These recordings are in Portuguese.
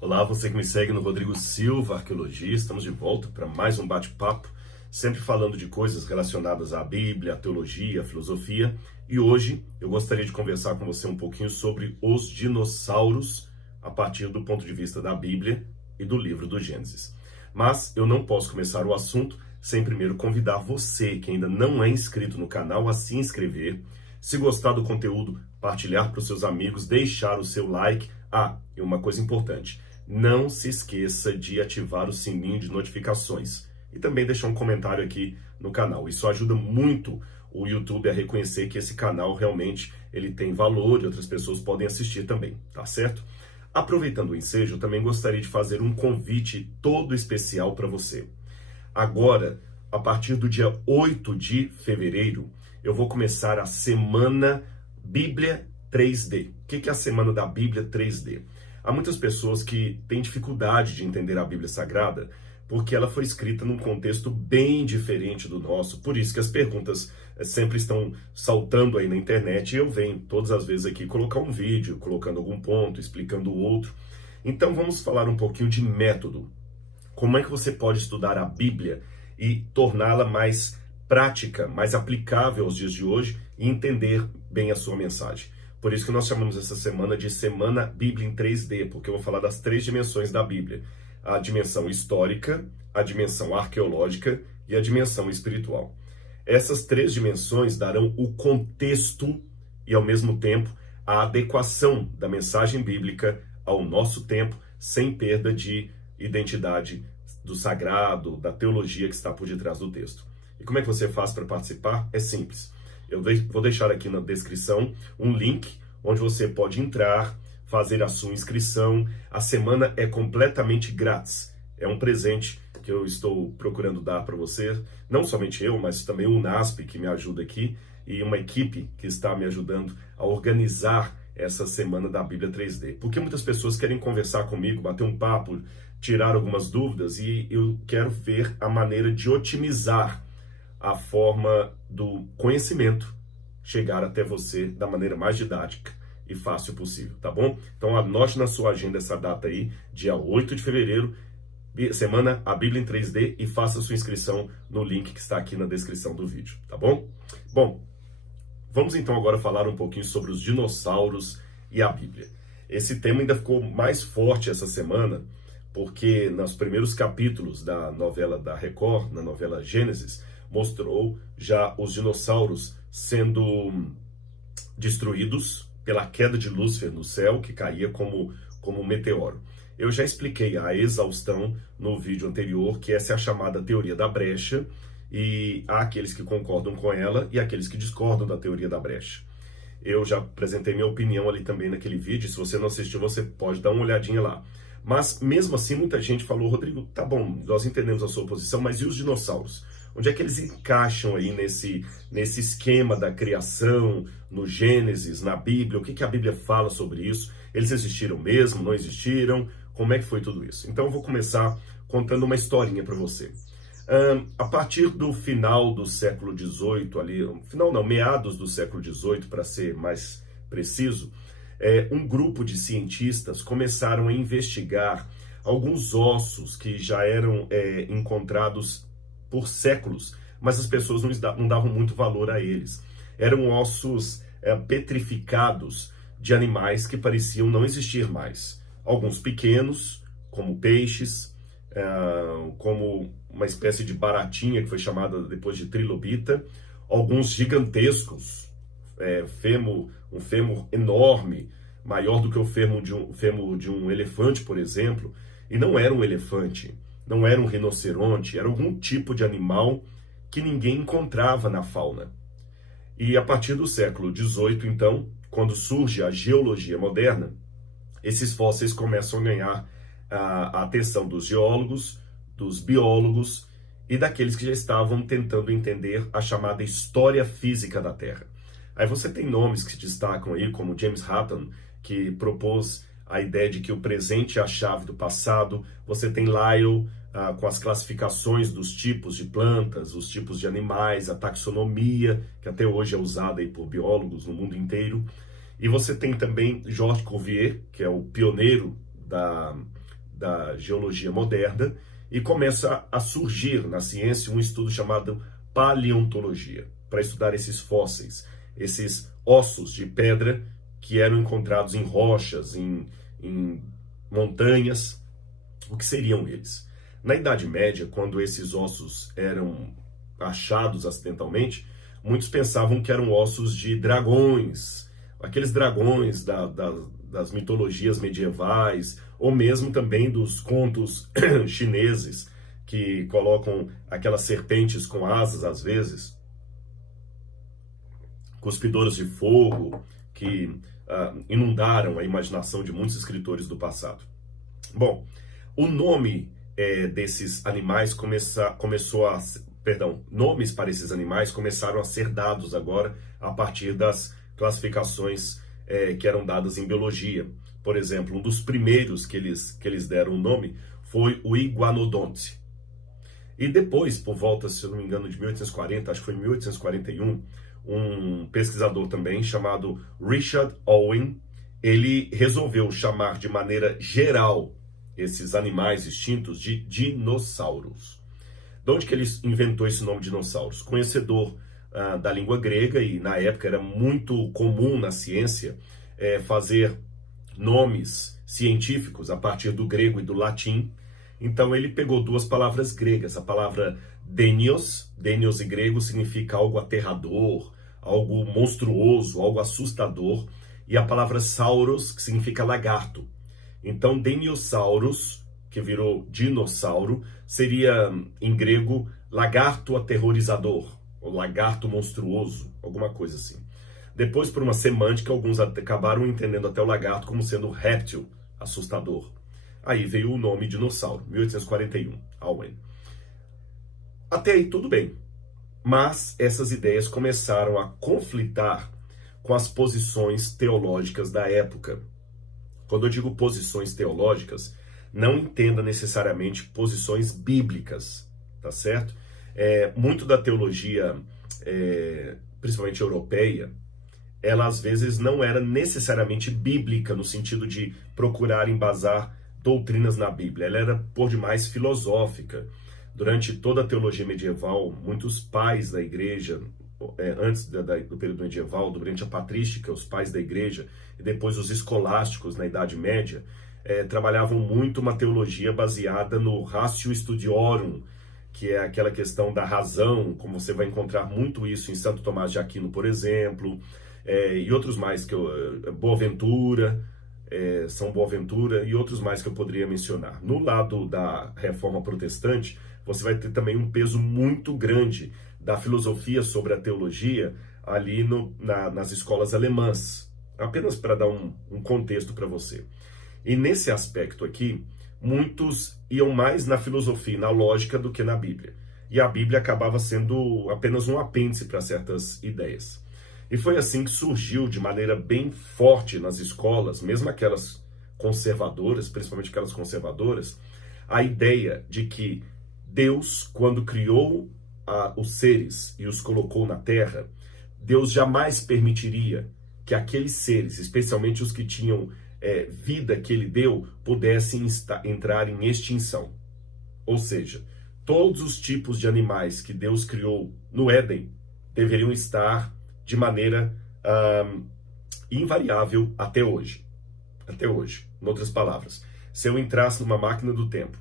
Olá, você que me segue no Rodrigo Silva, Arqueologia. Estamos de volta para mais um bate-papo, sempre falando de coisas relacionadas à Bíblia, à teologia, à filosofia. E hoje eu gostaria de conversar com você um pouquinho sobre os dinossauros a partir do ponto de vista da Bíblia e do livro do Gênesis. Mas eu não posso começar o assunto sem primeiro convidar você, que ainda não é inscrito no canal, a se inscrever. Se gostar do conteúdo, partilhar para os seus amigos, deixar o seu like. E uma coisa importante, não se esqueça de ativar o sininho de notificações e também deixar um comentário aqui no canal. Isso ajuda muito o YouTube a reconhecer que esse canal realmente ele tem valor e outras pessoas podem assistir também, tá certo? Aproveitando o ensejo, eu também gostaria de fazer um convite todo especial para você. Agora, a partir do dia 8 de fevereiro, eu vou começar a Semana Bíblia 3D. O que é a Semana da Bíblia 3D? Há muitas pessoas que têm dificuldade de entender a Bíblia Sagrada porque ela foi escrita num contexto bem diferente do nosso. Por isso que as perguntas sempre estão saltando aí na internet e eu venho todas as vezes aqui colocar um vídeo, colocando algum ponto, explicando o outro. Então vamos falar um pouquinho de método. Como é que você pode estudar a Bíblia e torná-la mais prática, mais aplicável aos dias de hoje e entender bem a sua mensagem? Por isso que nós chamamos essa semana de Semana Bíblia em 3D, porque eu vou falar das três dimensões da Bíblia. A dimensão histórica, a dimensão arqueológica e a dimensão espiritual. Essas três dimensões darão o contexto e, ao mesmo tempo, a adequação da mensagem bíblica ao nosso tempo, sem perda de identidade do sagrado, da teologia que está por detrás do texto. E como é que você faz para participar? É simples. Eu vou deixar aqui na descrição um link onde você pode entrar, fazer a sua inscrição. A semana é completamente grátis. É um presente que eu estou procurando dar para você. Não somente eu, mas também o NASP, que me ajuda aqui, e uma equipe que está me ajudando a organizar essa Semana da Bíblia 3D. Porque muitas pessoas querem conversar comigo, bater um papo, tirar algumas dúvidas, e eu quero ver a maneira de otimizar a forma do conhecimento chegar até você da maneira mais didática e fácil possível, tá bom? Então anote na sua agenda essa data aí, dia 8 de fevereiro, Semana a Bíblia em 3D, e faça sua inscrição no link que está aqui na descrição do vídeo, tá bom? Bom, vamos então agora falar um pouquinho sobre os dinossauros e a Bíblia. Esse tema ainda ficou mais forte essa semana, porque nos primeiros capítulos da novela da Record, na novela Gênesis, mostrou já os dinossauros sendo destruídos pela queda de Lúcifer no céu, que caía como um meteoro. Eu já expliquei a exaustão no vídeo anterior, que essa é a chamada teoria da brecha, e há aqueles que concordam com ela e aqueles que discordam da teoria da brecha. Eu já apresentei minha opinião ali também naquele vídeo, se você não assistiu, você pode dar uma olhadinha lá. Mas mesmo assim, muita gente falou: Rodrigo, tá bom, nós entendemos a sua posição, mas e os dinossauros? Onde é que eles encaixam aí nesse esquema da criação, no Gênesis, na Bíblia? O que a Bíblia fala sobre isso? Eles existiram mesmo? Não existiram? Como é que foi tudo isso? Então eu vou começar contando uma historinha para você. A partir do final do século XVIII, meados do século XVIII, para ser mais preciso, um grupo de cientistas começaram a investigar alguns ossos que já eram encontrados por séculos, mas as pessoas não davam muito valor a eles. Eram ossos petrificados de animais que pareciam não existir mais. Alguns pequenos, como peixes, como uma espécie de baratinha que foi chamada depois de trilobita, alguns gigantescos, um fêmur enorme, maior do que o fêmur de um elefante, por exemplo, e não era um elefante, não era um rinoceronte, era algum tipo de animal que ninguém encontrava na fauna. E a partir do século XVIII, então, quando surge a geologia moderna, esses fósseis começam a ganhar a atenção dos geólogos, dos biólogos e daqueles que já estavam tentando entender a chamada história física da Terra. Aí você tem nomes que se destacam aí, como James Hutton, que propôs a ideia de que o presente é a chave do passado. Você tem Lyell, com as classificações dos tipos de plantas, os tipos de animais, a taxonomia, que até hoje é usada aí por biólogos no mundo inteiro. E você tem também Georges Cuvier, que é o pioneiro da geologia moderna e começa a surgir na ciência um estudo chamado paleontologia, para estudar esses fósseis, esses ossos de pedra que eram encontrados em rochas, em montanhas. O que seriam eles? Na Idade Média, quando esses ossos eram achados acidentalmente, muitos pensavam que eram ossos de dragões, aqueles dragões das mitologias medievais, ou mesmo também dos contos chineses, que colocam aquelas serpentes com asas, às vezes, cuspidoras de fogo, que inundaram a imaginação de muitos escritores do passado. Bom, o nome desses animais nomes para esses animais começaram a ser dados agora a partir das classificações que eram dadas em biologia. Por exemplo, um dos primeiros que eles deram o nome foi o iguanodonte. E depois, por volta, se eu não me engano, de 1840, acho que foi em 1841, um pesquisador também chamado Richard Owen, ele resolveu chamar de maneira geral esses animais extintos de dinossauros. De onde que ele inventou esse nome dinossauros? Conhecedor da língua grega, e na época era muito comum na ciência fazer nomes científicos a partir do grego e do latim. Então ele pegou duas palavras gregas, a palavra denios em grego significa algo aterrador, algo monstruoso, algo assustador, e a palavra sauros, que significa lagarto. Então Deniosaurus, que virou dinossauro, seria em grego lagarto aterrorizador, ou lagarto monstruoso, alguma coisa assim. Depois, por uma semântica, alguns acabaram entendendo até o lagarto como sendo réptil, assustador. Aí veio o nome dinossauro, 1841, Owen. Até aí tudo bem, mas essas ideias começaram a conflitar com as posições teológicas da época. Quando eu digo posições teológicas, não entenda necessariamente posições bíblicas, tá certo? Muito da teologia, principalmente europeia, ela às vezes não era necessariamente bíblica no sentido de procurar embasar doutrinas na Bíblia. Ela era por demais filosófica. Durante toda a teologia medieval, muitos pais da igreja, antes do período medieval, durante a patrística, os pais da igreja, e depois os escolásticos na Idade Média, trabalhavam muito uma teologia baseada no ratio studiorum, que é aquela questão da razão, como você vai encontrar muito isso em Santo Tomás de Aquino, por exemplo, e outros mais, Boaventura, São Boaventura e outros mais que eu poderia mencionar. No lado da Reforma Protestante, você vai ter também um peso muito grande da filosofia sobre a teologia ali nas escolas alemãs, apenas para dar um contexto para você. E nesse aspecto aqui, muitos iam mais na filosofia e na lógica do que na Bíblia. E a Bíblia acabava sendo apenas um apêndice para certas ideias. E foi assim que surgiu de maneira bem forte nas escolas, mesmo aquelas conservadoras, principalmente aquelas conservadoras, a ideia de que Deus, quando criou os seres e os colocou na terra, Deus jamais permitiria que aqueles seres, especialmente os que tinham vida que ele deu, pudessem entrar em extinção. Ou seja, todos os tipos de animais que Deus criou no Éden deveriam estar de maneira invariável até hoje. Até hoje. Em outras palavras, se eu entrasse numa máquina do tempo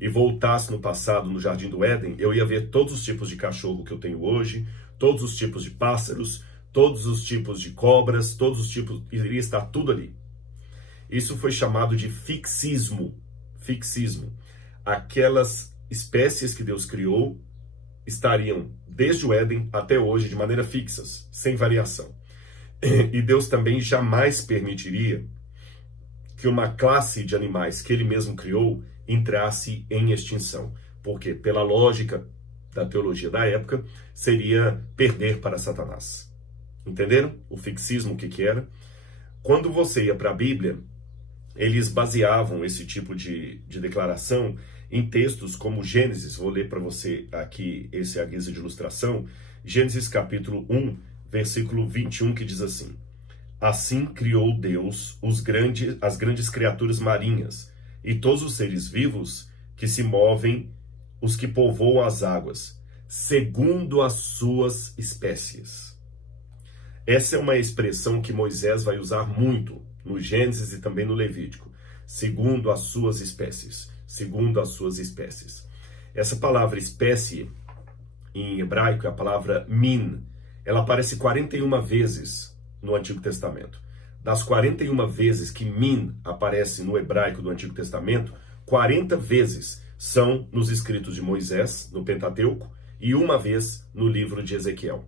e voltasse no passado, no Jardim do Éden, eu ia ver todos os tipos de cachorro que eu tenho hoje, todos os tipos de pássaros, todos os tipos de cobras, todos os tipos, iria estar tudo ali. Isso foi chamado de fixismo. Fixismo. Aquelas espécies que Deus criou estariam desde o Éden até hoje de maneira fixas, sem variação. E Deus também jamais permitiria que uma classe de animais que ele mesmo criou entrasse em extinção. Porque, pela lógica da teologia da época, seria perder para Satanás. Entenderam o fixismo, o que era? Quando você ia para a Bíblia, eles baseavam esse tipo de declaração em textos como Gênesis. Vou ler para você aqui, esse é a guisa de ilustração. Gênesis capítulo 1, versículo 21, que diz assim: Assim criou Deus as grandes criaturas marinhas e todos os seres vivos que se movem, os que povoam as águas, segundo as suas espécies. Essa é uma expressão que Moisés vai usar muito no Gênesis e também no Levítico. Segundo as suas espécies. Segundo as suas espécies. Essa palavra espécie, em hebraico, é a palavra min. Ela aparece 41 vezes no Antigo Testamento. Das 41 vezes que min aparece no hebraico do Antigo Testamento, 40 vezes são nos escritos de Moisés, no Pentateuco, e uma vez no livro de Ezequiel.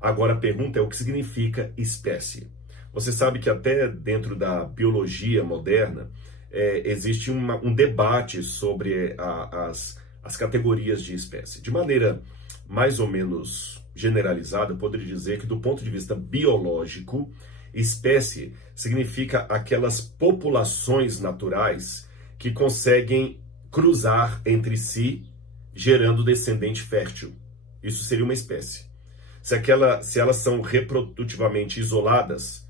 Agora a pergunta é o que significa espécie. Você sabe que até dentro da biologia moderna existe um debate sobre as categorias de espécie. De maneira mais ou menos generalizada, eu poderia dizer que do ponto de vista biológico, espécie significa aquelas populações naturais que conseguem cruzar entre si, gerando descendente fértil. Isso seria uma espécie. Se elas são reprodutivamente isoladas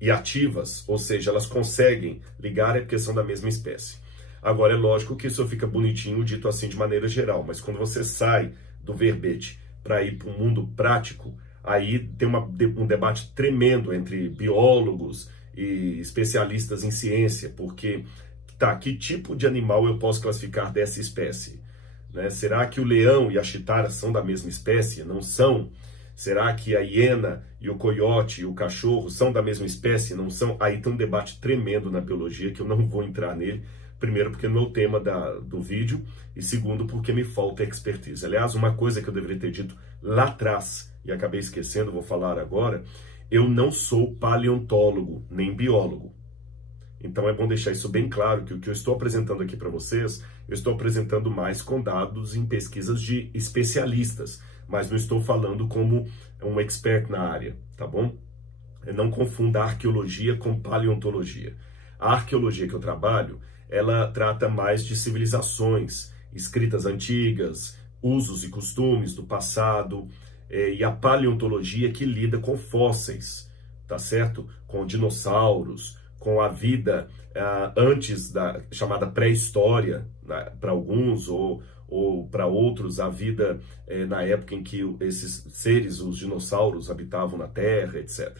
e ativas, ou seja, elas conseguem ligar, é porque são da mesma espécie. Agora, é lógico que isso fica bonitinho, dito assim de maneira geral, mas quando você sai do verbete para ir para um mundo prático, aí tem um debate tremendo entre biólogos e especialistas em ciência, porque, que tipo de animal eu posso classificar dessa espécie? Né? Será que o leão e a chitara são da mesma espécie? Não são? Será que a hiena e o coiote e o cachorro são da mesma espécie? Não são? Aí tem um debate tremendo na biologia que eu não vou entrar nele. Primeiro, porque não é o tema do vídeo. E segundo, porque me falta expertise. Aliás, uma coisa que eu deveria ter dito lá atrás e acabei esquecendo, vou falar agora. Eu não sou paleontólogo, nem biólogo. Então é bom deixar isso bem claro, que o que eu estou apresentando aqui para vocês, eu estou apresentando mais com dados em pesquisas de especialistas, mas não estou falando como um expert na área, tá bom? Não confunda arqueologia com paleontologia. A arqueologia que eu trabalho, ela trata mais de civilizações, escritas antigas, usos e costumes do passado, e a paleontologia que lida com fósseis, tá certo? Com dinossauros, com a vida antes da chamada pré-história, né, para alguns, ou para outros, a vida na época em que esses seres, os dinossauros, habitavam na Terra, etc.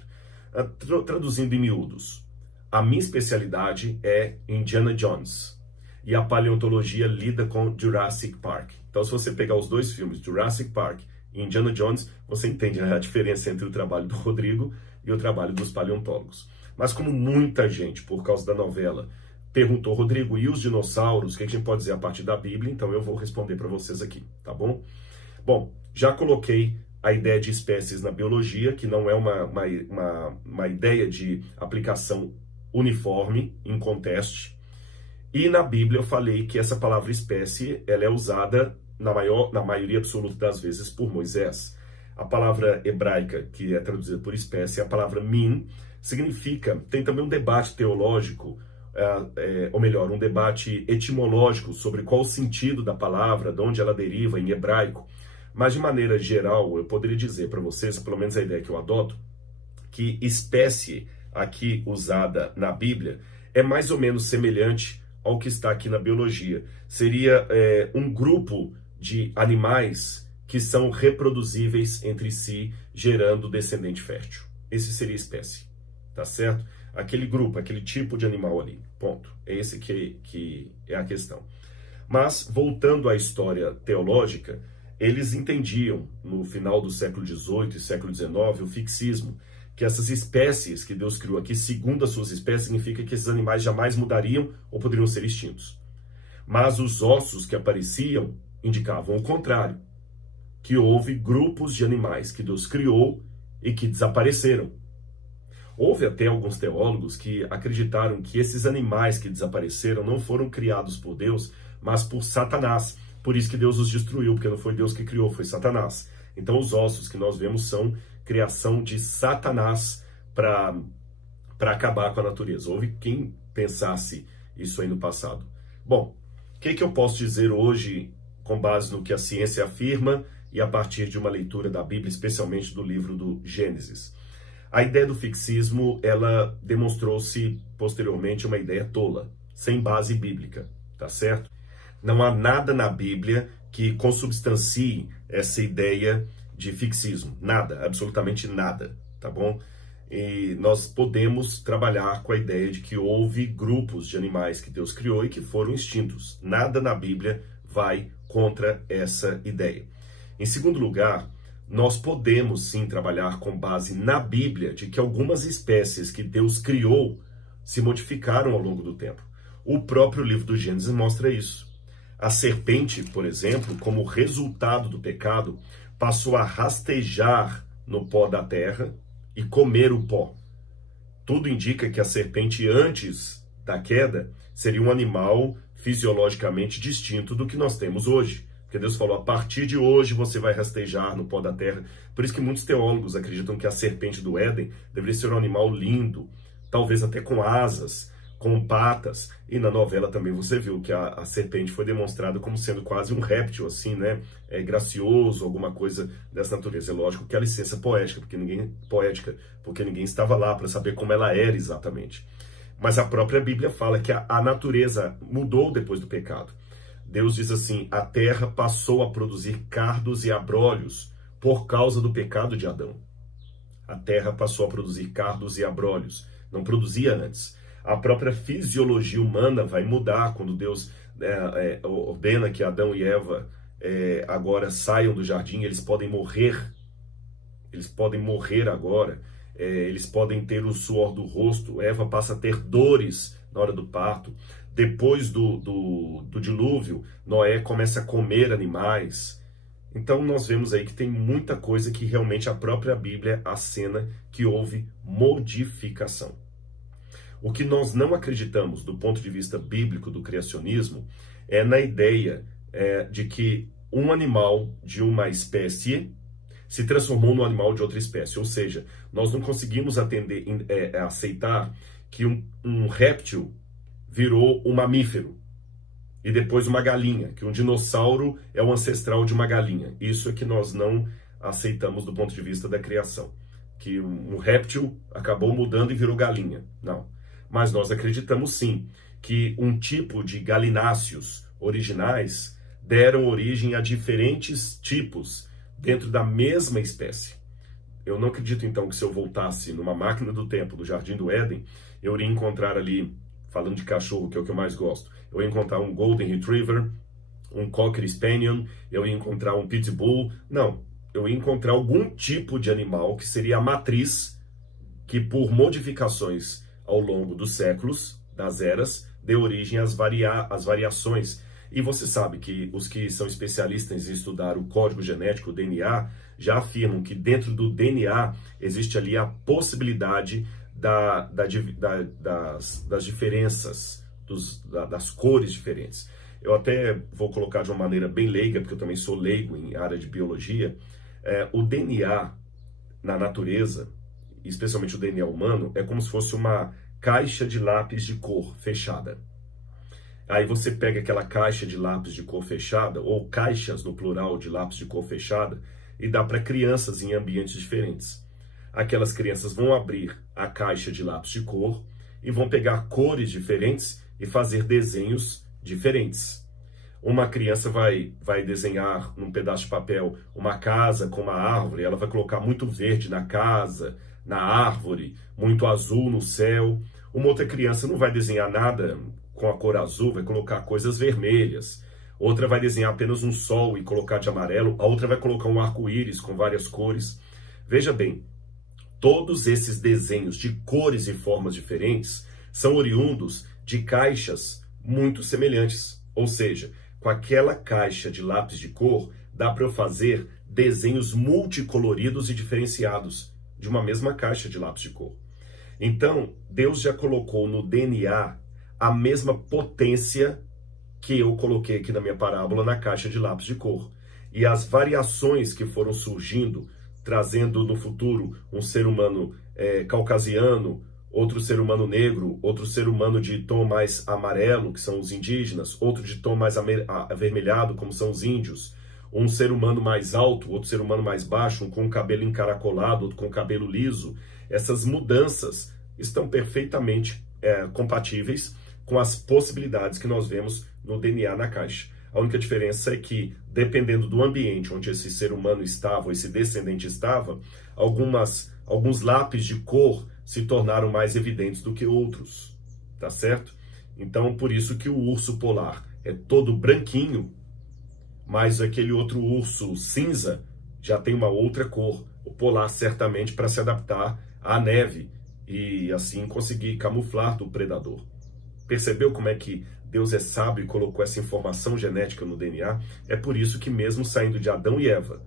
Traduzindo em miúdos, a minha especialidade é Indiana Jones, e a paleontologia lida com Jurassic Park. Então, se você pegar os dois filmes, Jurassic Park e Indiana Jones, você entende a diferença entre o trabalho do Rodrigo e o trabalho dos paleontólogos. Mas como muita gente, por causa da novela, perguntou, Rodrigo, e os dinossauros? O que a gente pode dizer a partir da Bíblia? Então eu vou responder para vocês aqui, tá bom? Bom, já coloquei a ideia de espécies na biologia, que não é uma ideia de aplicação uniforme, em conteste. E na Bíblia eu falei que essa palavra espécie, ela é usada na maioria absoluta das vezes por Moisés. A palavra hebraica, que é traduzida por espécie, é a palavra min, significa, tem também um debate teológico, ou melhor, um debate etimológico sobre qual o sentido da palavra, de onde ela deriva em hebraico. Mas de maneira geral, eu poderia dizer para vocês, pelo menos a ideia que eu adoto, que espécie aqui usada na Bíblia é mais ou menos semelhante ao que está aqui na biologia. Seria um grupo de animais que são reproduzíveis entre si, gerando descendente fértil. Esse seria espécie. Tá certo? Aquele grupo, aquele tipo de animal ali, ponto. É esse que é a questão. Mas, voltando à história teológica, eles entendiam, no final do século XVIII e século XIX, o fixismo, que essas espécies que Deus criou aqui, segundo as suas espécies, significa que esses animais jamais mudariam ou poderiam ser extintos. Mas os ossos que apareciam indicavam o contrário, que houve grupos de animais que Deus criou e que desapareceram. Houve até alguns teólogos que acreditaram que esses animais que desapareceram não foram criados por Deus, mas por Satanás. Por isso que Deus os destruiu, porque não foi Deus que criou, foi Satanás. Então os ossos que nós vemos são criação de Satanás para acabar com a natureza. Houve quem pensasse isso aí no passado. Bom, o que eu posso dizer hoje com base no que a ciência afirma e a partir de uma leitura da Bíblia, especialmente do livro do Gênesis? A ideia do fixismo, ela demonstrou-se posteriormente uma ideia tola. sem base bíblica, tá certo? Não há nada na Bíblia que consubstancie essa ideia de fixismo. Nada, absolutamente nada, tá bom? E nós podemos trabalhar com a ideia de que houve grupos de animais que Deus criou e que foram extintos. Nada na Bíblia vai contra essa ideia. Em segundo lugar, nós podemos sim trabalhar com base na Bíblia de que algumas espécies que Deus criou se modificaram ao longo do tempo. O próprio livro do Gênesis mostra isso. A serpente, por exemplo, como resultado do pecado, passou a rastejar no pó da terra e comer o pó. Tudo indica que a serpente, antes da queda, seria um animal fisiologicamente distinto do que nós temos hoje. Porque Deus falou, a partir de hoje você vai rastejar no pó da terra. Por isso que muitos teólogos acreditam que a serpente do Éden deveria ser um animal lindo, talvez até com asas, com patas. E na novela também você viu que a serpente foi demonstrada como sendo quase um réptil, assim, né? Gracioso, alguma coisa dessa natureza. É lógico que é licença poética, porque ninguém estava lá para saber como ela era exatamente. Mas a própria Bíblia fala que a natureza mudou depois do pecado. Deus diz assim, a terra passou a produzir cardos e abrolhos por causa do pecado de Adão. A terra passou a produzir cardos e abrolhos, não produzia antes. A própria fisiologia humana vai mudar quando Deus ordena que Adão e Eva agora saiam do jardim, eles podem morrer agora, eles podem ter o suor do rosto, Eva passa a ter dores na hora do parto. Depois do dilúvio, Noé começa a comer animais. Então nós vemos aí que tem muita coisa que realmente a própria Bíblia acena que houve modificação. O que nós não acreditamos do ponto de vista bíblico do criacionismo é na ideia de que um animal de uma espécie se transformou num animal de outra espécie. Ou seja, nós não conseguimos aceitar que um réptil virou um mamífero e depois uma galinha, que um dinossauro é o ancestral de uma galinha. Isso é que nós não aceitamos do ponto de vista da criação. Que um réptil acabou mudando e virou galinha. Não. Mas nós acreditamos sim que um tipo de galináceos originais deram origem a diferentes tipos dentro da mesma espécie. Eu não acredito então que se eu voltasse numa máquina do tempo do Jardim do Éden, eu iria encontrar ali, falando de cachorro, que é o que eu mais gosto, eu ia encontrar um Golden Retriever, um Cocker Spaniel, eu ia encontrar um Pitbull. Não, eu ia encontrar algum tipo de animal que seria a matriz que por modificações ao longo dos séculos, das eras, deu origem às variações. E você sabe que os que são especialistas em estudar o código genético, o DNA, já afirmam que dentro do DNA existe ali a possibilidade das diferenças, das cores diferentes. Eu até vou colocar de uma maneira bem leiga, porque eu também sou leigo em área de biologia. O DNA na natureza, especialmente o DNA humano, é como se fosse uma caixa de lápis de cor fechada. Aí você pega aquela caixa de lápis de cor fechada, ou caixas no plural de lápis de cor fechada, e dá para crianças em ambientes diferentes. Aquelas crianças vão abrir a caixa de lápis de cor e vão pegar cores diferentes e fazer desenhos diferentes. Uma criança vai desenhar num pedaço de papel uma casa com uma árvore, ela vai colocar muito verde na casa, na árvore, muito azul no céu. Uma outra criança não vai desenhar nada com a cor azul, vai colocar coisas vermelhas. Outra vai desenhar apenas um sol e colocar de amarelo. A outra vai colocar um arco-íris com várias cores. Veja bem, todos esses desenhos de cores e formas diferentes são oriundos de caixas muito semelhantes. Ou seja, com aquela caixa de lápis de cor, dá para eu fazer desenhos multicoloridos e diferenciados de uma mesma caixa de lápis de cor. Então, Deus já colocou no DNA a mesma potência que eu coloquei aqui na minha parábola na caixa de lápis de cor. E as variações que foram surgindo, trazendo no futuro um ser humano caucasiano, outro ser humano negro, outro ser humano de tom mais amarelo, que são os indígenas, outro de tom mais avermelhado, como são os índios, um ser humano mais alto, outro ser humano mais baixo, um com o cabelo encaracolado, outro com o cabelo liso. Essas mudanças estão perfeitamente compatíveis com as possibilidades que nós vemos no DNA na caixa. A única diferença é que, dependendo do ambiente onde esse ser humano estava, ou esse descendente estava, alguns lápis de cor se tornaram mais evidentes do que outros, tá certo? Então, por isso que o urso polar é todo branquinho, mas aquele outro urso cinza já tem uma outra cor. O polar, certamente, para se adaptar à neve e assim conseguir camuflar do predador. Percebeu como é que Deus é sábio e colocou essa informação genética no DNA? É por isso que, mesmo saindo de Adão e Eva,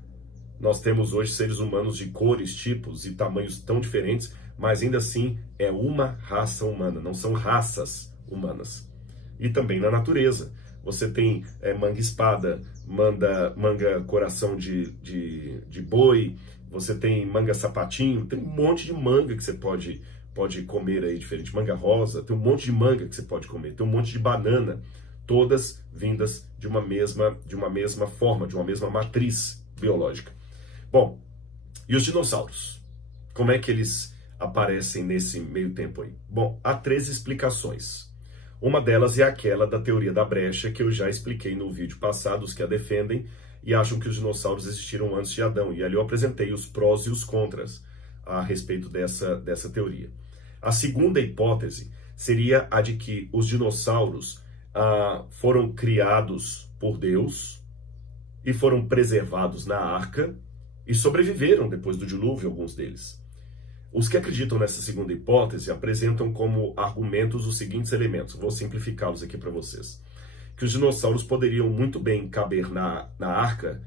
nós temos hoje seres humanos de cores, tipos e tamanhos tão diferentes, mas ainda assim é uma raça humana, não são raças humanas. E também na natureza. Você tem manga-espada, manga coração de boi, você tem manga-sapatinho, tem um monte de manga que você pode comer aí diferente, manga rosa, tem um monte de manga que você pode comer, tem um monte de banana, todas vindas de uma mesma forma, de uma mesma matriz biológica. Bom, e os dinossauros? Como é que eles aparecem nesse meio tempo aí? Bom, há 3 explicações. Uma delas é aquela da teoria da brecha, que eu já expliquei no vídeo passado, os que a defendem e acham que os dinossauros existiram antes de Adão. E ali eu apresentei os prós e os contras a respeito dessa teoria. A segunda hipótese seria a de que os dinossauros foram criados por Deus e foram preservados na arca e sobreviveram depois do dilúvio, alguns deles. Os que acreditam nessa segunda hipótese apresentam como argumentos os seguintes elementos. Vou simplificá-los aqui para vocês. Que os dinossauros poderiam muito bem caber na arca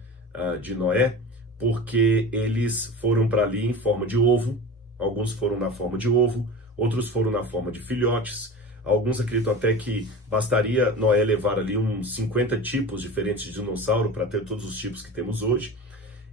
de Noé, porque eles foram para ali em forma de ovo. Alguns foram na forma de ovo, outros foram na forma de filhotes. Alguns acreditam até que bastaria Noé levar ali uns 50 tipos diferentes de dinossauro para ter todos os tipos que temos hoje.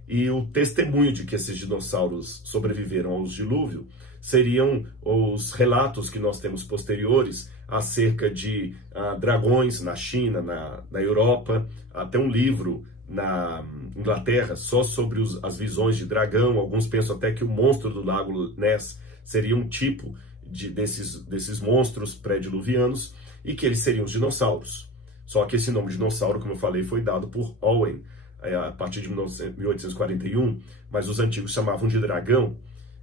E o testemunho de que esses dinossauros sobreviveram aos dilúvios seriam os relatos que nós temos posteriores acerca de dragões na China, na Europa, até um livro na Inglaterra só sobre as visões de dragão. Alguns pensam até que o monstro do lago Ness seria um tipo desses monstros pré-diluvianos e que eles seriam os dinossauros. Só que esse nome dinossauro, como eu falei, foi dado por Owen a partir de 1841, mas os antigos chamavam de dragão.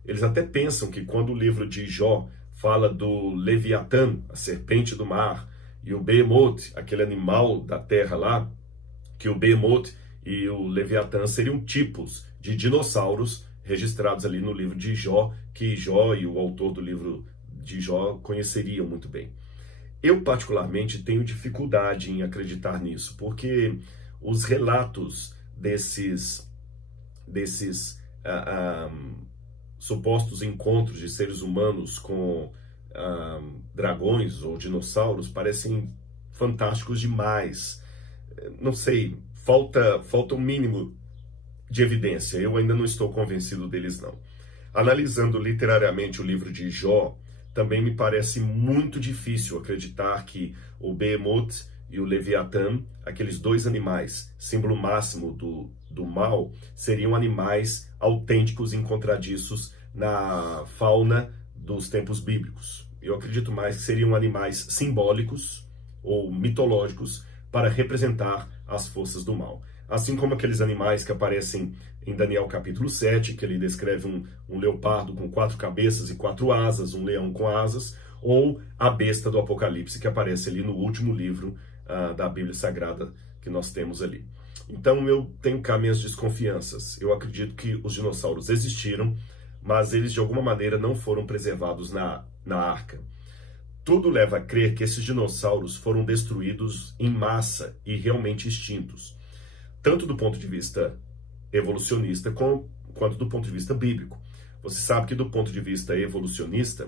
Eles até pensam que quando o livro de Jó fala do Leviatã, a serpente do mar, e o Behemoth, aquele animal da terra lá, que o Behemoth e o Leviatã seriam tipos de dinossauros registrados ali no livro de Jó, que Jó e o autor do livro de Jó conheceriam muito bem. Eu, particularmente, tenho dificuldade em acreditar nisso, porque os relatos desses supostos encontros de seres humanos com dragões ou dinossauros parecem fantásticos demais. Não sei, falta um mínimo de evidência. Eu ainda não estou convencido deles, não. Analisando literariamente o livro de Jó, também me parece muito difícil acreditar que o Behemoth e o Leviatã, aqueles 2 animais, símbolo máximo do mal, seriam animais autênticos e incontradiços na fauna dos tempos bíblicos. Eu acredito mais que seriam animais simbólicos ou mitológicos para representar as forças do mal. Assim como aqueles animais que aparecem em Daniel capítulo 7, que ele descreve um leopardo com 4 cabeças e 4 asas, um leão com asas, ou a besta do Apocalipse, que aparece ali no último livro da Bíblia Sagrada que nós temos ali. Então eu tenho cá minhas desconfianças. Eu acredito que os dinossauros existiram, mas eles de alguma maneira não foram preservados na arca. Tudo leva a crer que esses dinossauros foram destruídos em massa e realmente extintos, tanto do ponto de vista evolucionista quanto do ponto de vista bíblico. Você sabe que do ponto de vista evolucionista,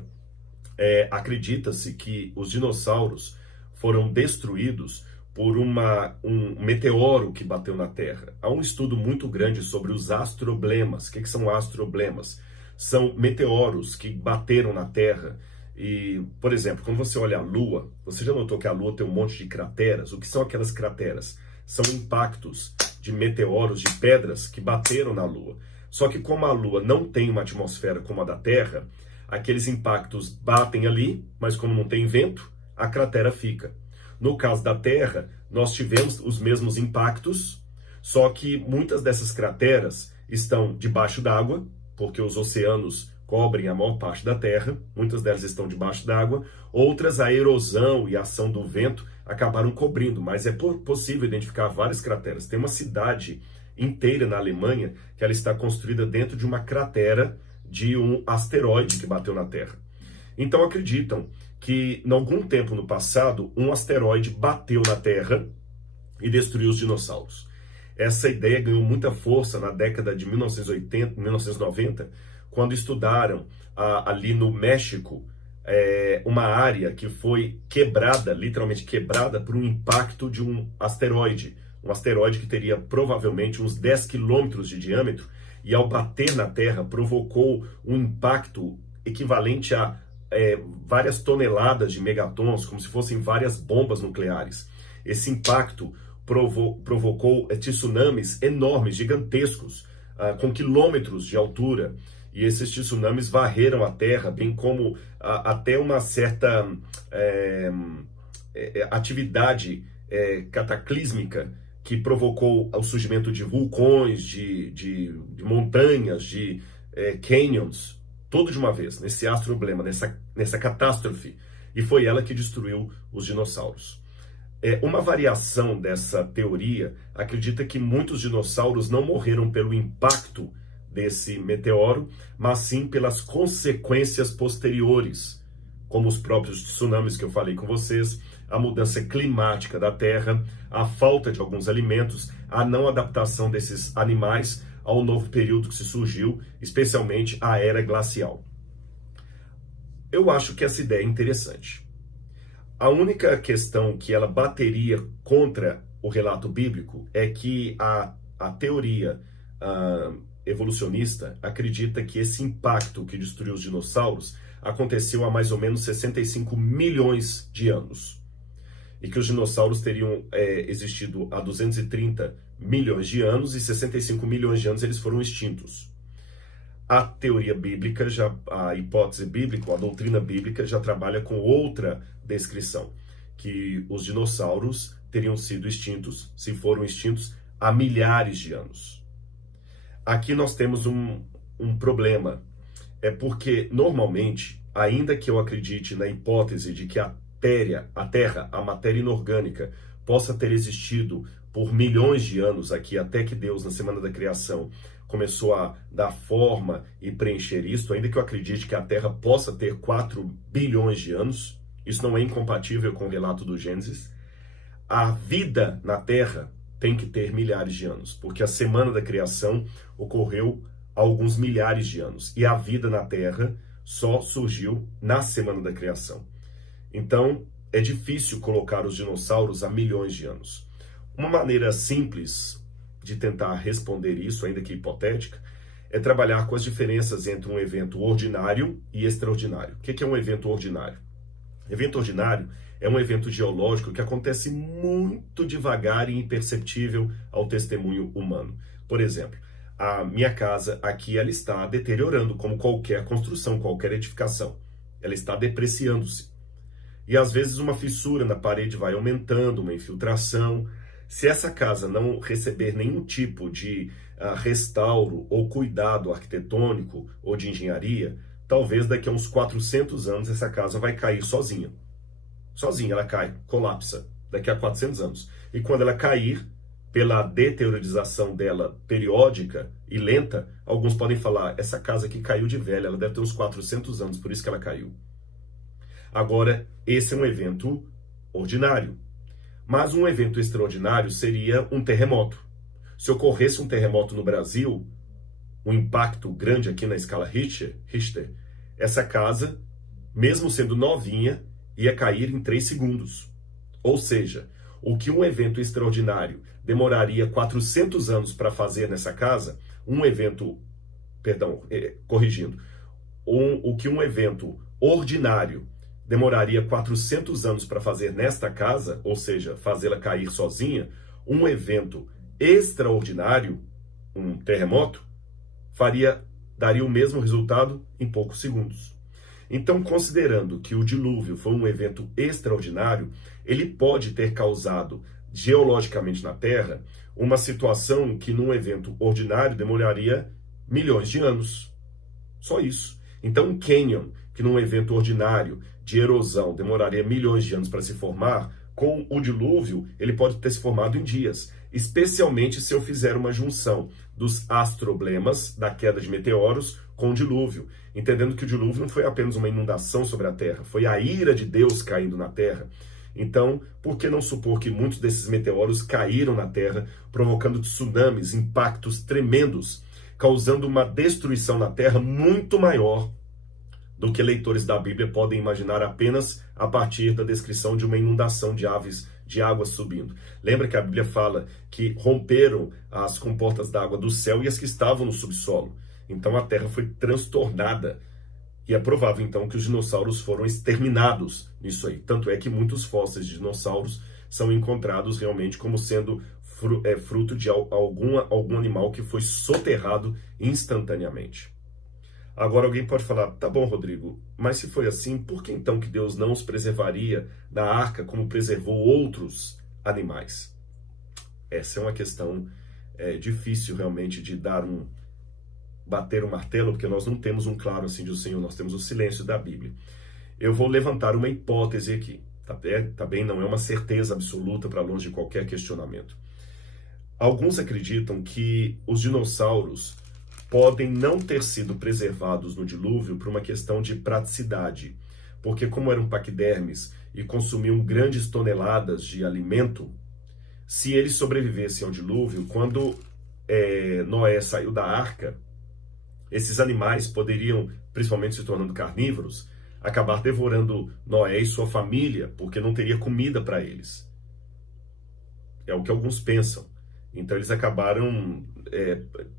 acredita-se que os dinossauros foram destruídos por um meteoro que bateu na Terra. Há um estudo muito grande sobre os astroblemas. O que são astroblemas? São meteoros que bateram na Terra. E, por exemplo, quando você olha a Lua, você já notou que a Lua tem um monte de crateras? O que são aquelas crateras? São impactos de meteoros, de pedras que bateram na Lua. Só que como a Lua não tem uma atmosfera como a da Terra, aqueles impactos batem ali, mas como não tem vento, a cratera fica. No caso da Terra, nós tivemos os mesmos impactos, só que muitas dessas crateras estão debaixo d'água, porque os oceanos cobrem a maior parte da Terra, muitas delas estão debaixo d'água, outras a erosão e a ação do vento acabaram cobrindo, mas é possível identificar várias crateras. Tem uma cidade inteira na Alemanha que ela está construída dentro de uma cratera de um asteroide que bateu na Terra. Então acreditam que, em algum tempo no passado, um asteroide bateu na Terra e destruiu os dinossauros. Essa ideia ganhou muita força na década de 1980, 1990, quando estudaram ali no México uma área que foi quebrada, literalmente quebrada, por um impacto de um asteroide que teria provavelmente uns 10 quilômetros de diâmetro, e ao bater na Terra provocou um impacto equivalente a várias toneladas de megatons, como se fossem várias bombas nucleares. Esse impacto provocou tsunamis enormes, gigantescos, com quilômetros de altura, e esses tsunamis varreram a Terra, bem como até uma certa atividade cataclísmica que provocou o surgimento de vulcões, de montanhas, de canyons, tudo de uma vez, nesse astroblema, nessa catástrofe, e foi ela que destruiu os dinossauros. Uma variação dessa teoria acredita que muitos dinossauros não morreram pelo impacto desse meteoro, mas sim pelas consequências posteriores, como os próprios tsunamis que eu falei com vocês, a mudança climática da Terra, a falta de alguns alimentos, a não adaptação desses animais ao novo período que se surgiu, especialmente a era glacial. Eu acho que essa ideia é interessante. A única questão que ela bateria contra o relato bíblico é que a teoria evolucionista acredita que esse impacto que destruiu os dinossauros aconteceu há mais ou menos 65 milhões de anos. E que os dinossauros teriam existido há 230 milhões de anos, e 65 milhões de anos eles foram extintos. A teoria bíblica, a hipótese bíblica, a doutrina bíblica já trabalha com outra descrição, que os dinossauros teriam sido extintos, se foram extintos, há milhares de anos. Aqui nós temos um problema, porque normalmente, ainda que eu acredite na hipótese de que a Terra, a matéria inorgânica, possa ter existido por milhões de anos aqui, até que Deus, na semana da criação, começou a dar forma e preencher isto, ainda que eu acredite que a Terra possa ter 4 bilhões de anos, isso não é incompatível com o relato do Gênesis, a vida na Terra tem que ter milhares de anos, porque a semana da criação ocorreu há alguns milhares de anos, e a vida na Terra só surgiu na semana da criação. Então, é difícil colocar os dinossauros há milhões de anos. Uma maneira simples de tentar responder isso, ainda que hipotética, é trabalhar com as diferenças entre um evento ordinário e extraordinário. O que é um evento ordinário? Evento ordinário é um evento geológico que acontece muito devagar e imperceptível ao testemunho humano. Por exemplo, a minha casa aqui, ela está deteriorando, como qualquer construção, qualquer edificação. Ela está depreciando-se. E às vezes uma fissura na parede vai aumentando, uma infiltração. Se essa casa não receber nenhum tipo de restauro ou cuidado arquitetônico ou de engenharia, talvez daqui a uns 400 anos essa casa vai cair sozinha. Sozinha ela cai, colapsa, daqui a 400 anos. E quando ela cair, pela deteriorização dela periódica e lenta, alguns podem falar, essa casa aqui caiu de velha, ela deve ter uns 400 anos, por isso que ela caiu. Agora, esse é um evento ordinário. Mas um evento extraordinário seria um terremoto. Se ocorresse um terremoto no Brasil, um impacto grande aqui na escala Richter, essa casa, mesmo sendo novinha, ia cair em 3 segundos. Ou seja, o que um evento extraordinário demoraria 400 anos para fazer nessa casa, o que um evento ordinário demoraria 400 anos para fazer nesta casa, ou seja, fazê-la cair sozinha, um evento extraordinário, um terremoto, daria o mesmo resultado em poucos segundos. Então, considerando que o dilúvio foi um evento extraordinário, ele pode ter causado geologicamente na Terra uma situação que num evento ordinário demoraria milhões de anos. Só isso. Então, um cânion, que num evento ordinário de erosão demoraria milhões de anos para se formar, com o dilúvio, ele pode ter se formado em dias, especialmente se eu fizer uma junção dos astroblemas, da queda de meteoros, com o dilúvio, entendendo que o dilúvio não foi apenas uma inundação sobre a Terra, foi a ira de Deus caindo na Terra. Então, por que não supor que muitos desses meteoros caíram na Terra, provocando tsunamis, impactos tremendos, causando uma destruição na Terra muito maior do que leitores da Bíblia podem imaginar apenas a partir da descrição de uma inundação de aves de água subindo. Lembra que a Bíblia fala que romperam as comportas d'água do céu e as que estavam no subsolo. Então a terra foi transtornada. E é provável então que os dinossauros foram exterminados nisso aí. Tanto é que muitos fósseis de dinossauros são encontrados realmente como sendo fruto de algum animal que foi soterrado instantaneamente. Agora alguém pode falar, tá bom, Rodrigo, mas se foi assim, por que então que Deus não os preservaria na arca como preservou outros animais? Essa é uma questão difícil realmente de bater um martelo, porque nós não temos um claro assim do Senhor, nós temos o silêncio da Bíblia. Eu vou levantar uma hipótese aqui, tá bem? Não é uma certeza absoluta para longe de qualquer questionamento. Alguns acreditam que os dinossauros podem não ter sido preservados no dilúvio por uma questão de praticidade, porque como eram paquidermes e consumiam grandes toneladas de alimento, se eles sobrevivessem ao dilúvio, quando Noé saiu da arca, esses animais poderiam, principalmente se tornando carnívoros, acabar devorando Noé e sua família, porque não teria comida para eles. É o que alguns pensam. Então eles acabaram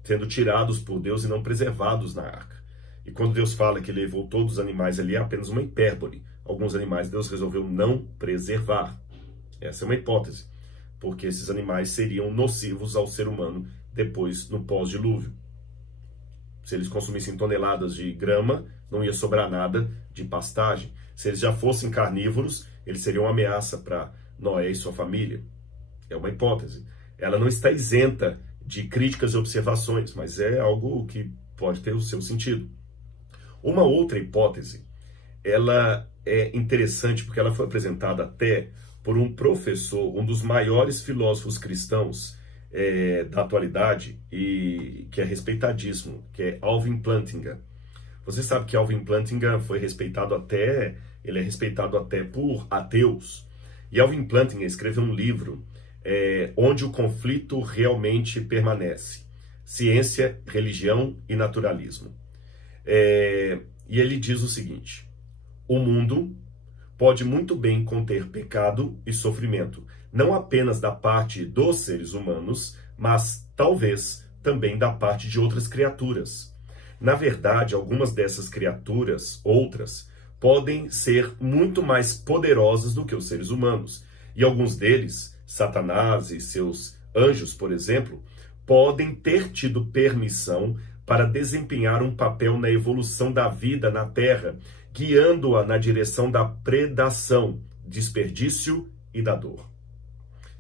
sendo tirados por Deus e não preservados na arca. E quando Deus fala que ele levou todos os animais ali, é apenas uma hipérbole. Alguns animais Deus resolveu não preservar. Essa é uma hipótese, porque esses animais seriam nocivos ao ser humano depois no pós-dilúvio. Se eles consumissem toneladas de grama, não ia sobrar nada de pastagem. Se eles já fossem carnívoros, eles seriam uma ameaça para Noé e sua família. É uma hipótese. Ela não está isenta de críticas e observações, mas é algo que pode ter o seu sentido. Uma outra hipótese, ela é interessante porque ela foi apresentada até por um professor, um dos maiores filósofos cristãos da atualidade, e que é respeitadíssimo, que é Alvin Plantinga. Você sabe que Alvin Plantinga foi respeitado ele é respeitado até por ateus. E Alvin Plantinga escreveu um livro onde o conflito realmente permanece: ciência, religião e naturalismo. E ele diz o seguinte: o mundo pode muito bem conter pecado e sofrimento, não apenas da parte dos seres humanos, mas talvez também da parte de outras criaturas. Na verdade, algumas dessas criaturas, outras, podem ser muito mais poderosas do que os seres humanos. E alguns deles, Satanás e seus anjos, por exemplo, podem ter tido permissão para desempenhar um papel na evolução da vida na Terra, guiando-a na direção da predação, desperdício e da dor.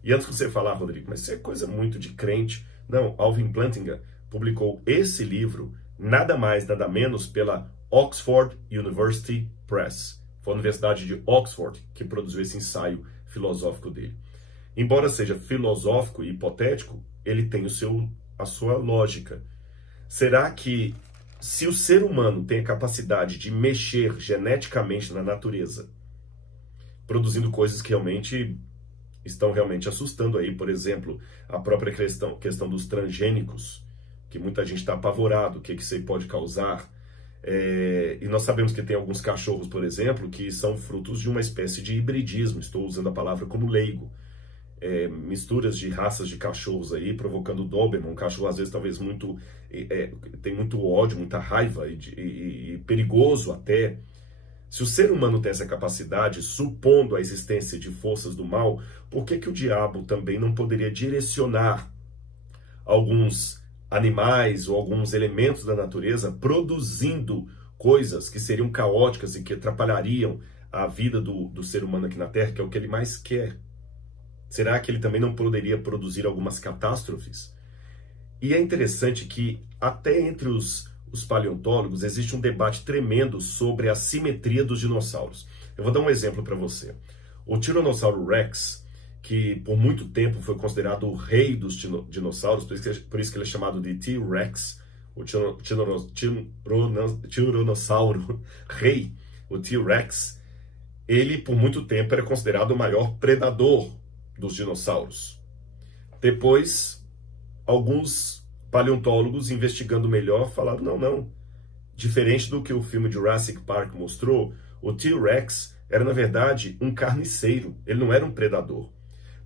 E antes que você falar, Rodrigo, mas isso é coisa muito de crente. Não, Alvin Plantinga publicou esse livro, nada mais, nada menos, pela Oxford University Press. Foi a Universidade de Oxford que produziu esse ensaio filosófico dele. Embora seja filosófico e hipotético, ele tem a sua lógica. Será que, se o ser humano tem a capacidade de mexer geneticamente na natureza, produzindo coisas que realmente estão realmente assustando aí, por exemplo, a própria questão dos transgênicos, que muita gente está apavorado, o que isso aí pode causar. E nós sabemos que tem alguns cachorros, por exemplo, que são frutos de uma espécie de hibridismo, estou usando a palavra como leigo. Misturas de raças de cachorros aí, provocando Doberman, um cachorro às vezes talvez tem muito ódio, muita raiva e perigoso até. Se o ser humano tem essa capacidade, supondo a existência de forças do mal, por que o diabo também não poderia direcionar alguns animais ou alguns elementos da natureza produzindo coisas que seriam caóticas e que atrapalhariam a vida do ser humano aqui na Terra, que é o que ele mais quer? Será que ele também não poderia produzir algumas catástrofes? E é interessante que até entre os paleontólogos existe um debate tremendo sobre a simetria dos dinossauros. Eu vou dar um exemplo para você. O Tiranossauro Rex, que por muito tempo foi considerado o rei dos dinossauros, por isso que ele é chamado de T-Rex, o Tiranossauro rei, o T-Rex, ele por muito tempo era considerado o maior predador dos dinossauros. Depois, alguns paleontólogos investigando melhor falaram, não. Diferente do que o filme Jurassic Park mostrou, o T-Rex era, na verdade, um carniceiro. Ele não era um predador.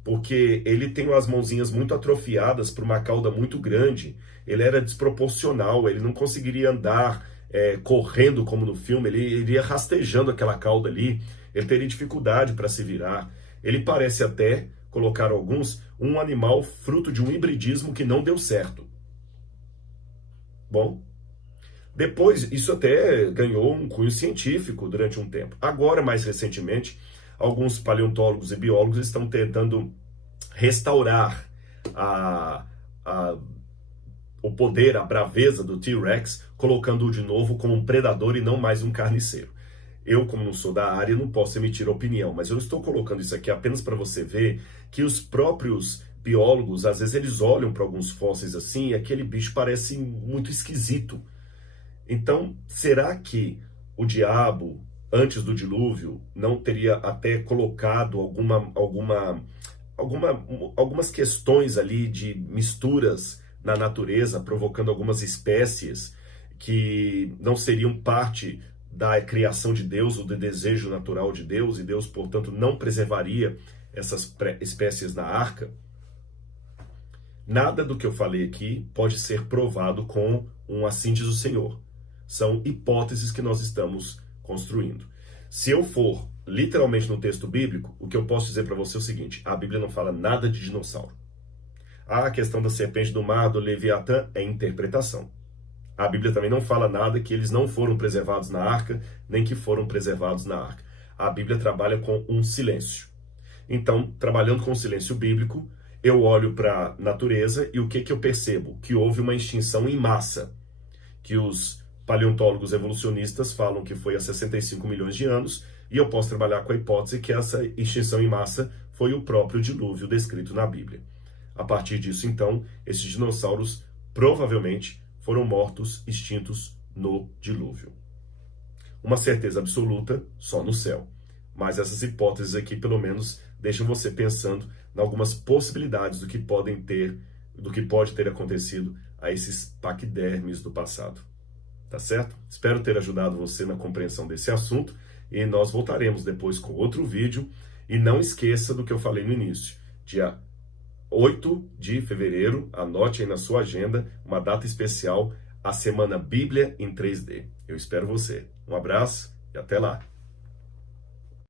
Porque ele tem as mãozinhas muito atrofiadas por uma cauda muito grande. Ele era desproporcional, ele não conseguiria andar correndo como no filme, ele iria rastejando aquela cauda ali, ele teria dificuldade para se virar. Ele parece até, colocaram alguns, um animal fruto de um hibridismo que não deu certo. Bom, depois isso até ganhou um cunho científico durante um tempo. Agora, mais recentemente, alguns paleontólogos e biólogos estão tentando restaurar o poder, a braveza do T-Rex, colocando-o de novo como um predador e não mais um carniceiro. Eu, como não sou da área, não posso emitir opinião, mas eu estou colocando isso aqui apenas para você ver que os próprios biólogos, às vezes eles olham para alguns fósseis assim e aquele bicho parece muito esquisito. Então, será que o diabo, antes do dilúvio, não teria até colocado algumas questões ali de misturas na natureza, provocando algumas espécies que não seriam parte da criação de Deus ou do desejo natural de Deus, e Deus, portanto, não preservaria essas espécies na arca? Nada do que eu falei aqui pode ser provado com um assim diz o Senhor. São hipóteses que nós estamos construindo. Se eu for literalmente no texto bíblico, o que eu posso dizer para você é o seguinte: a Bíblia não fala nada de dinossauro. A questão da serpente do mar, do Leviatã, é interpretação. A Bíblia também não fala nada que eles não foram preservados na arca, nem que foram preservados na arca. A Bíblia trabalha com um silêncio. Então, trabalhando com o silêncio bíblico, eu olho para a natureza e o que eu percebo? Que houve uma extinção em massa, que os paleontólogos evolucionistas falam que foi há 65 milhões de anos, e eu posso trabalhar com a hipótese que essa extinção em massa foi o próprio dilúvio descrito na Bíblia. A partir disso, então, esses dinossauros provavelmente foram mortos, extintos no dilúvio. Uma certeza absoluta só no céu. Mas essas hipóteses aqui, pelo menos, deixam você pensando em algumas possibilidades do que pode ter acontecido a esses paquidermes do passado. Tá certo? Espero ter ajudado você na compreensão desse assunto e nós voltaremos depois com outro vídeo. E não esqueça do que eu falei no início. Dia 8 de fevereiro, anote aí na sua agenda, uma data especial, a Semana Bíblia em 3D. Eu espero você. Um abraço e até lá!